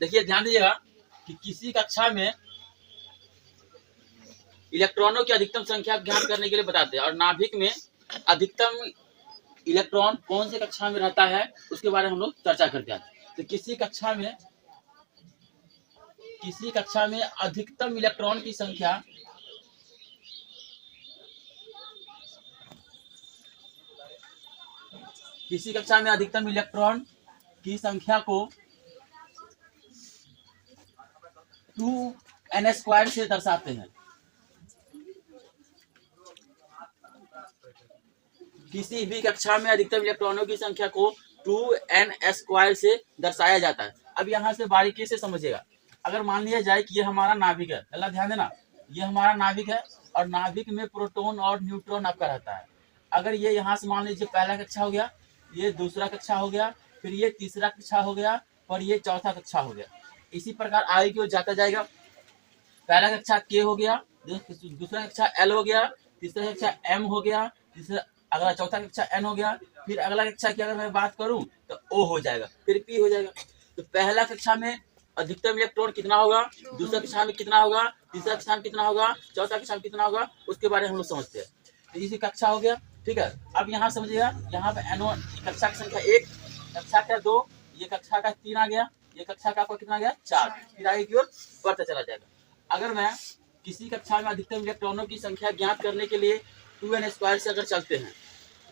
देखिए ध्यान दीजिएगा कि किसी कक्षा में इलेक्ट्रॉनों की अधिकतम संख्या ज्ञात करने के लिए बताते हैं और नाभिक में अधिकतम इलेक्ट्रॉन कौन से कक्षा में रहता है उसके बारे में हम लोग चर्चा करते हैं। तो किसी कक्षा में अधिकतम इलेक्ट्रॉन की संख्या किसी कक्षा में अधिकतम इलेक्ट्रॉन की संख्या को 2n² से दर्शाते हैं। किसी भी कक्षा में अधिकतम इलेक्ट्रॉनों की संख्या को 2n² से दर्शाया जाता है। अब यहाँ से बारीकी से समझिएगा। अगर मान लिया जाए कि ये हमारा नाभिक है, अल्लाह ध्यान देना, ये हमारा नाभिक है और नाभिक में प्रोटॉन और न्यूट्रॉन आपका रहता है। अगर ये यहाँ से मान लीजिए पहला कक्षा हो गया, ये दूसरा कक्षा हो गया, फिर ये तीसरा कक्षा हो गया और ये चौथा कक्षा हो गया। इसी प्रकार आगे की ओर जाता जाएगा। पहला कक्षा के हो गया, दूसरा कक्षा एल हो गया, तीसरा कक्षा एम हो गया, तीसरा अगला चौथा कक्षा एन हो गया, फिर अगला कक्षा की अगर मैं बात करूं तो ओ हो जाएगा, फिर पी हो जाएगा। तो पहला कक्षा में अधिकतम इलेक्ट्रॉन कितना होगा, दूसरा कक्षा में कितना होगा, तीसरा कक्षा में कितना होगा, चौथा कक्षा में कितना होगा, उसके बारे में हम लोग समझते हैं। तो इसी कक्षा हो गया, ठीक है। अब यहाँ समझिएगा, यहाँ पे एनो कक्षा की संख्या 1, कक्षा का 2, ये कक्षा का 3 आ गया, ये कक्षा का आपको कितना आ गया 4, फिर आगे की ओर बढ़ता चला जाएगा। अगर मैं किसी कक्षा में अधिकतम इलेक्ट्रॉनों की संख्या ज्ञात करने के लिए 2n² से अगर चलते हैं,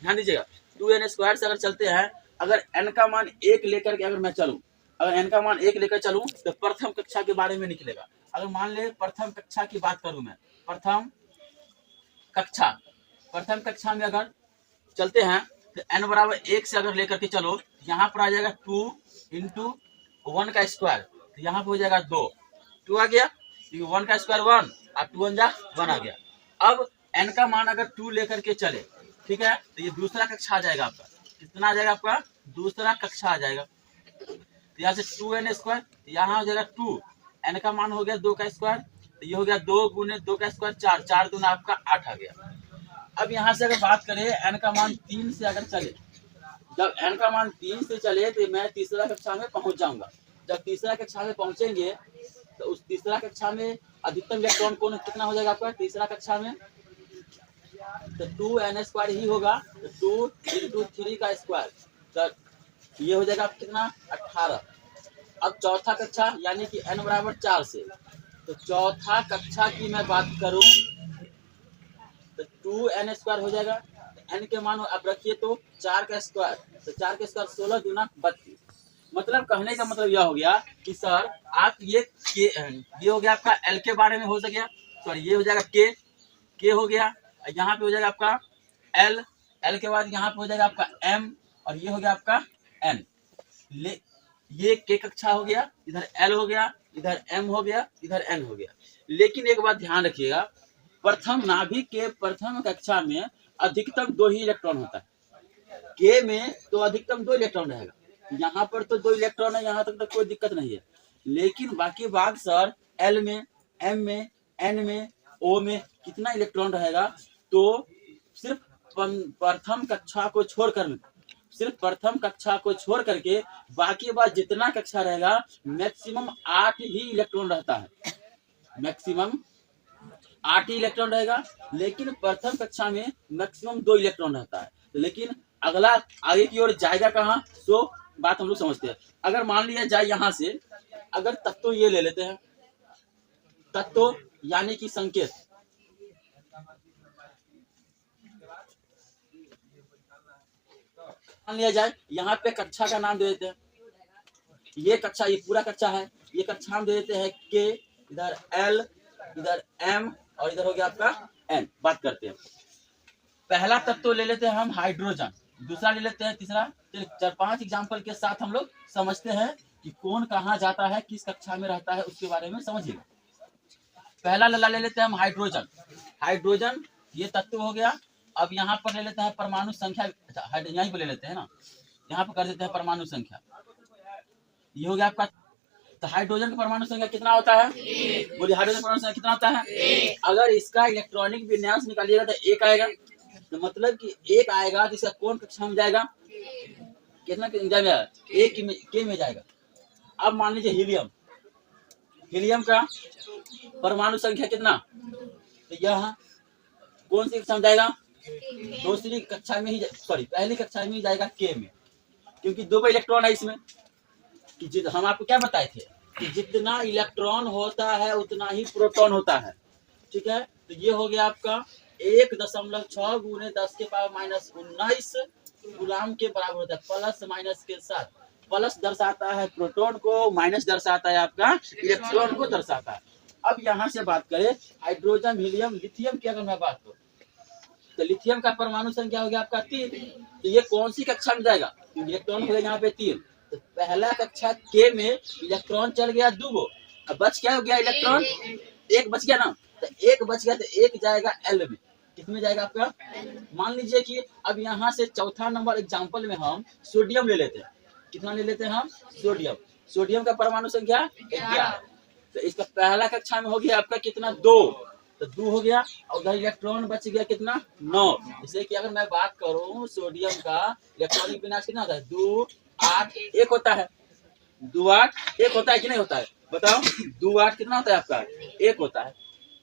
ध्यान दीजिएगा, 2n² से अगर चलते हैं, अगर n का मान 1 लेकर के अगर मैं चलूं, अगर n का मान 1 लेकर चलूं तो प्रथम कक्षा के बारे में निकलेगा। अगर मान ले प्रथम कक्षा की बात करूं मैं, प्रथम कक्षा में अगर चलते हैं तो n बराबर 1 से अगर लेकर के चलो, यहाँ पर आ जाएगा 2 × 1 का स्क्वायर, तो यहाँ पर हो जाएगा 2 आ गया, 1 का स्क्वायर 1 और 2 × 1 आ गया। अब n का मान अगर 2 लेकर के चले, ठीक है, तो ये दूसरा कक्षा आ जाएगा आपका, कितना आ जाएगा आपका, दूसरा कक्षा आ जाएगा। तो यहाँ से 2n², यहाँ हो जाएगा 2, n का मान हो गया 2 का स्क्वायर, तो ये हो गया 2 × 2 का स्क्वायर 4, 4 दूना आपका 8 आ गया। अब यहाँ से अगर बात करें n का मान 3 से अगर चले, जब n का मान 3 से चले तो मैं तीसरा कक्षा में पहुंच जाऊंगा। जब तीसरा कक्षा में पहुंचेंगे तो उस तीसरा कक्षा में अधिकतम इलेक्ट्रॉन कौन कितना हो जाएगा आपका तीसरा कक्षा में, तो 2n² ही होगा, तो 2 × 3 का स्क्वायर, तो ये हो जाएगा कितना 18। अब चौथा कक्षा यानी कि n बराबर 4 से, तो चौथा कक्षा की मैं बात करूं तो 2n² हो जाएगा। n के मान अब रखिए तो 4 का स्क्वायर, तो 4 का स्क्वायर 16 दूना 32। मतलब कहने का मतलब यह हो गया कि सर आप ये हो गया आपका l के बारे में हो गया, सॉरी ये हो जाएगा k हो गया, यहाँ पे हो जाएगा आपका l के बाद यहाँ पे हो जाएगा आपका m और ये हो गया आपका n। ये k कक्षा हो गया, इधर l हो गया, इधर m हो गया, इधर n हो गया। लेकिन एक बात ध्यान रखिएगा, प्रथम नाभिक के प्रथम कक्षा में अधिकतम 2 ही इलेक्ट्रॉन होता है। k में तो अधिकतम 2 इलेक्ट्रॉन रहेगा, यहाँ पर तो 2 इलेक्ट्रॉन है, यहाँ तक तो कोई दिक्कत नहीं है। लेकिन बाकी बात सर l में, m में, n में, o में कितना इलेक्ट्रॉन रहेगा, तो सिर्फ प्रथम कक्षा को छोड़ करके बाकी बात जितना कक्षा रहेगा मैक्सिमम 8 ही इलेक्ट्रॉन रहता है, मैक्सिमम 8 ही इलेक्ट्रॉन रहेगा। लेकिन प्रथम कक्षा में मैक्सिमम 2 इलेक्ट्रॉन रहता है। लेकिन अगला आगे की ओर जाएगा कहाँ, तो बात हम लोग समझते हैं। अगर मान लिया जाए यहाँ से अगर तत्व ये ले लेते हैं, तत्व यानी कि संकेत, मान लिया जाए यहाँ पे कक्षा का नाम दे देते हैं, ये कक्षा, ये पूरा कक्षा है, ये कक्षा हम दे देते हैं के, इधर l, इधर m और इधर हो गया आपका n। बात करते हैं, पहला तत्व ले लेते हैं हम हाइड्रोजन, दूसरा ले लेते हैं तीसरा, 4-5 एग्जाम्पल के साथ हम लोग समझते हैं कि कौन कहाँ जाता है, किस कक्षा में रहता है, उसके बारे में समझिएगा। पहला लला ले लेते हैं हम हाइड्रोजन ये तत्व हो गया। अब यहाँ पर ले लेते हैं परमाणु संख्या, यहीं पर ले लेते हैं ना, यहाँ पर कर देते हैं परमाणु संख्या, ये हो गया आपका। तो हाइड्रोजन का परमाणु संख्या कितना होता है, बोलिए हाइड्रोजन परमाणु संख्या कितना होता है। अगर इसका इलेक्ट्रॉनिक विन्यास निकालिएगा तो 1 आएगा, तो मतलब कि 1 आएगा तो इसका कौन कक्षा में जाएगा, कितना जाएगा, के में जाएगा। अब मान लीजिए हीलियम, हीलियम का परमाणु संख्या कितना, तो यह कौन सी कक्षा में जाएगा, दूसरी कक्षा में ही, सॉरी पहली कक्षा में ही जाएगा के में, क्योंकि 2 इलेक्ट्रॉन है इसमें। कि हम आपको क्या बताए थे कि जितना इलेक्ट्रॉन होता है उतना ही प्रोटॉन होता है, ठीक है। तो ये हो गया आपका 1.6 गुने 10 के पावर माइनस 19 गुलाम के बराबर होता है, प्लस माइनस के साथ। प्लस दर्शाता है प्रोटॉन को, माइनस दर्शाता है आपका इलेक्ट्रॉन को दर्शाता है। अब यहाँ से बात करें हाइड्रोजन, हीलियम, लिथियम की अगर मैं बात करूँ, तो लिथियम का परमाणु संख्या हो गया आपका 3। तो ये कौन सी कक्षा में जाएगा, इलेक्ट्रॉन हो गया यहाँ पे 3, तो पहला कक्षा के में इलेक्ट्रॉन चल गया 2 गो, अब बच क्या हो गया इलेक्ट्रॉन, 1 बच गया ना, तो 1 बच गया, तो 1 जाएगा एल में, किसमें जाएगा आपका। मान लीजिए कि अब यहाँ से चौथा नंबर एग्जाम्पल में हम सोडियम ले लेते हैं, कितना ले लेते हैं हम, सोडियम। सोडियम का परमाणु संख्या 11, तो इसका पहला कक्षा में हो गया आपका कितना, 2, तो 2 हो गया, और उधर इलेक्ट्रॉन बच गया कितना, 9। जैसे कि अगर मैं बात करूं सोडियम का इलेक्ट्रॉनिक विन्यास कितना होता है, 2 8 1 होता है, 2 8 1 होता है कि नहीं होता है, बताओ 2 8 कितना होता है आपका, 1 होता है।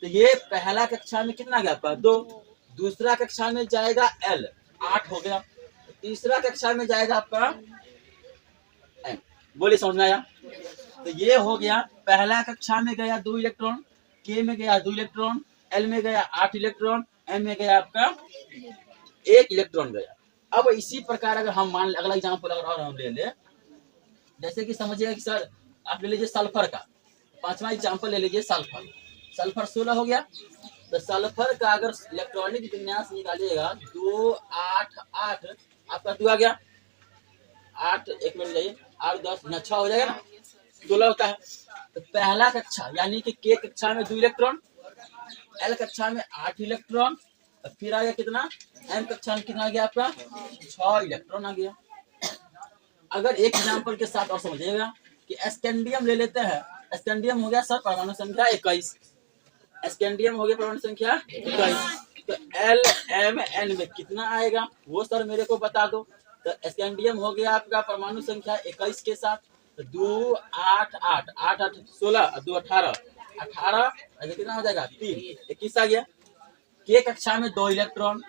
तो ये पहला कक्षा में कितना गया आपका, 2। दूसरा कक्षा में जाएगा एल, 8 हो गया। तीसरा कक्षा में जाएगा आपका एम, बोलिए समझ में आया। तो ये हो गया पहला कक्षा में गया 2 इलेक्ट्रॉन, के में गया 2 इलेक्ट्रॉन, एल में गया 8 इलेक्ट्रॉन, एम में गया आपका 1 इलेक्ट्रॉन गया। अब इसी प्रकार अगर हम मान अगला एग्जाम्पल अगर और हम ले ले, जैसे कि समझिए कि सर आप ले लीजिए सल्फर का, 5वां एग्जाम्पल ले लीजिए सल्फर। सल्फर 16 हो गया, तो सल्फर का अगर इलेक्ट्रॉनिक विन्यास निकालिएगा 2 8 8, आपका 2 आ गया, 8 1 मिनट जाइए, 8 10 यहाँ 6 हो जाएगा ना, 16 होता है। तो पहला कक्षा यानी कि के कक्षा में 2 इलेक्ट्रॉन, एल कक्षा में 8 इलेक्ट्रॉन, फिर आ गया कितना, एम कक्षा में कितना आ गया आपका, 6 इलेक्ट्रॉन आ गया। अगर एक एग्जाम्पल के साथ और समझिएगा कि स्कैंडियम ले लेते हैं, स्कैंडियम हो गया सर परमाणु संख्या 21, स्कैंडियम हो गया परमाणु संख्या 21, तो एल एम एन में कितना आएगा वो सर मेरे को बता दो। तो स्कैंडियम हो गया आपका परमाणु संख्या 21 के साथ, तो 2 8 8 8 8 16, 2 18 18, कितना हो जाएगा 3 21 आ गया। के कक्षा में 2 इलेक्ट्रॉन,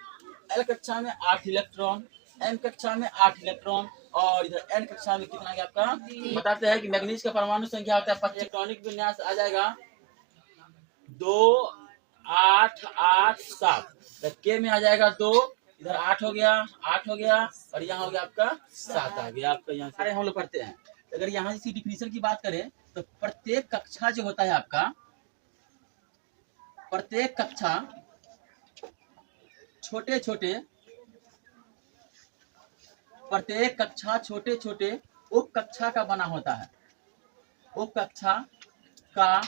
एल कक्षा में 8 इलेक्ट्रॉन, एम कक्षा में 8 इलेक्ट्रॉन, और इधर एन कक्षा में कितना गया आपका, बताते हैं कि मैग्नीज का परमाणु संख्या होता है 25, इलेक्ट्रॉनिक विन्यास आ जाएगा 2 8 8 7, तो के में आ जाएगा 2, इधर 8 हो गया, 8 हो गया, और यहाँ हो गया आपका 7 आ गया आपका। यहाँ सारे हम लोग पढ़ते हैं। अगर यहाँ इसी डिफिनीशन की बात करें तो प्रत्येक कक्षा जो होता है आपका, प्रत्येक कक्षा छोटे छोटे, प्रत्येक कक्षा छोटे छोटे उप कक्षा का बना होता है, उप कक्षा का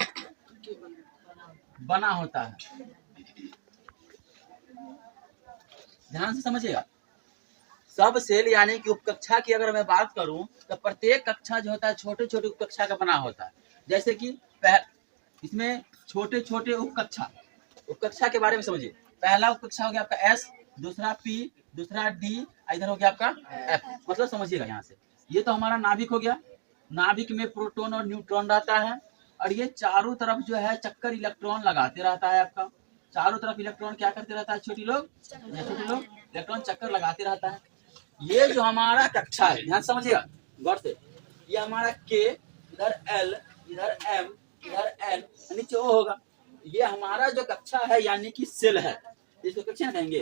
बना होता है। ध्यान से समझिएगा, सब सेल यानी कि उपकक्षा की अगर मैं बात करूं तो प्रत्येक कक्षा जो होता है छोटे छोटे उपकक्षा का बना होता है। जैसे कि इसमें छोटे छोटे उपकक्षा, उपकक्षा के बारे में समझिए। पहला उपकक्षा हो गया आपका एस, दूसरा पी, दूसरा डी, इधर हो गया आपका एफ। मतलब समझिएगा यहाँ से, ये तो हमारा नाभिक हो गया, नाभिक में प्रोटॉन और न्यूट्रॉन रहता है, और ये चारों तरफ जो है चक्कर इलेक्ट्रॉन लगाते रहता है आपका। चारों तरफ इलेक्ट्रॉन क्या करते रहता है, छोटी लोग इलेक्ट्रॉन चक्कर लगाते रहता है। ये जो हमारा कक्षा है, ध्यान समझिएगा गौर से, ये हमारा के, इधर एल, इधर एम, इधर एन, नीचे ओ होगा। ये हमारा जो कक्षा है यानी कि सेल है, इसको कक्षा कहेंगे,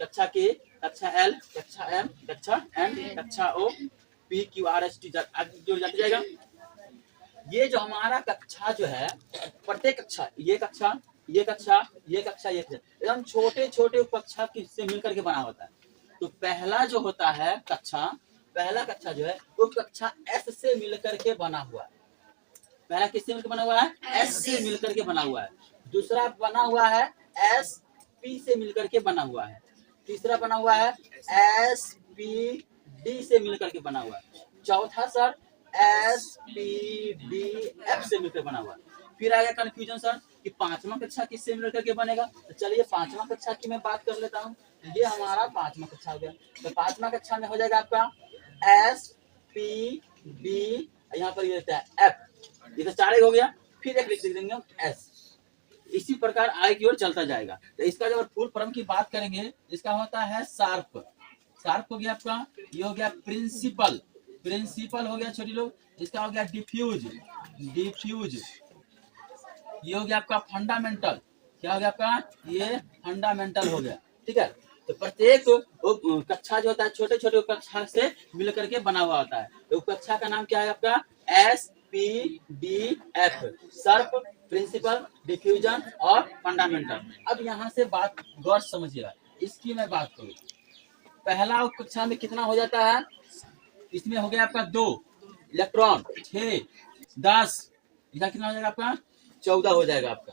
कक्षा के, कक्षा एल, कक्षा एम, कक्षा एन, कक्षा O, P Q R S T जो जाते जाएगा। ये जो हमारा कक्षा जो है, प्रत्येक कक्षा, ये कक्षा, ये कक्षा, ये कक्षा, ये एकदम छोटे छोटे कक्षा से मिलकर के बना होता है। तो पहला जो होता है कक्षा, पहला कक्षा जो है वो कक्षा एस से मिलकर के बना हुआ है। पहला किससे मिलकर बना हुआ है, एस से मिलकर के बना हुआ है। दूसरा बना हुआ है एस पी से मिलकर के बना हुआ है। तीसरा बना हुआ है एस पी डी से मिलकर के बना हुआ है। चौथा sir S P D F से मिलकर बना हुआ है। फिर आ गया कंफ्यूजन सर कि पांचवा कक्षा किससे मिलकर के बनेगा। तो चलिए पांचवा कक्षा की मैं बात कर लेता हूँ। ये हमारा पांचवा कक्षा हो गया। तो पांचवा कक्षा में हो जाएगा आपका एस पी डी, यहाँ पर ये रहता है एफ, ये तो चार हो गया। फिर एक लिख देंगे हम एस। इसी प्रकार आगे की ओर चलता जाएगा। तो इसका जब फुल फॉर्म की बात करेंगे, इसका होता है शार्प। शार्प हो गया आपका, ये हो गया प्रिंसिपल, प्रिंसिपल हो गया छोटी लोग। इसका हो गया डिफ्यूज, डिफ्यूज। ये हो गया आपका फंडामेंटल, क्या हो गया आपका, ये फंडामेंटल हो गया। ठीक है, तो प्रत्येक कक्षा जो होता है छोटे छोटे कक्षा से मिलकर के बना हुआ होता है। तो कक्षा का नाम क्या है आपका, SPDF, सर्फ, प्रिंसिपल, डिफ्यूजन और फंडामेंटल। अब यहाँ से बात गौर समझिएगा, इसकी मैं बात करूँ। पहला कक्षा में कितना हो जाता है, इसमें हो गया आपका 2 इलेक्ट्रॉन, 6, 10, इसका कितना हो जाएगा आपका, 14 हो जाएगा आपका।